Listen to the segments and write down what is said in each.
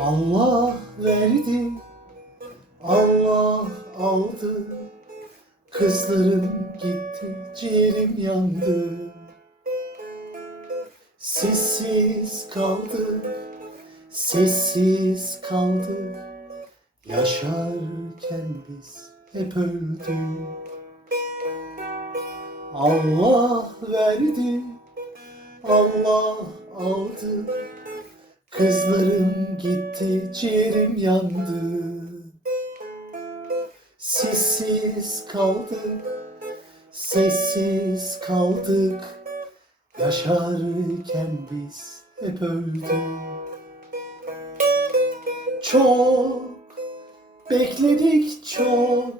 Allah verdi, Allah aldı. Kızlarım gitti, ciğerim yandı. Sessiz kaldık, sessiz kaldık. Yaşarken biz hep öldük. Allah verdi, Allah aldı. Kızlarım gitti, ciğerim yandı. Sessiz kaldık, sessiz kaldık. Yaşarken biz hep öldük. Çok bekledik çok.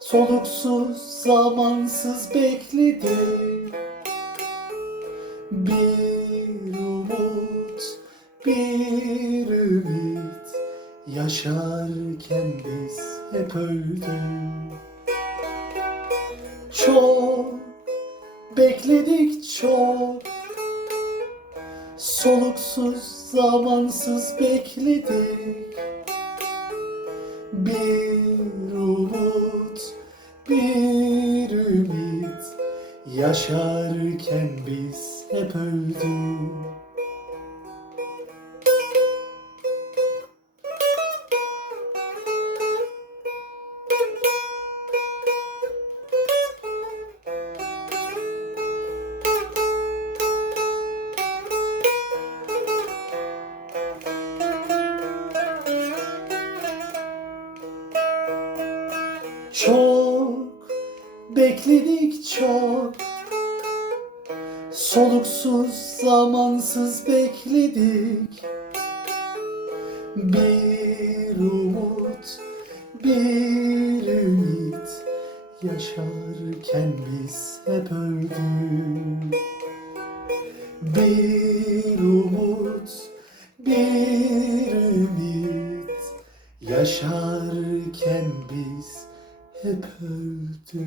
Soluksuz, zamansız bekledik. Yaşarken biz hep öldük Çok bekledik çok Soluksuz, zamansız bekledik. Bir umut, bir ümit Yaşarken biz hep öldük Çok bekledik çok. Soluksuz zamansız bekledik. Bir umut bir ümit Yaşarken biz hep öldük. Bir umut bir ümit Yaşarken biz hippo öldü.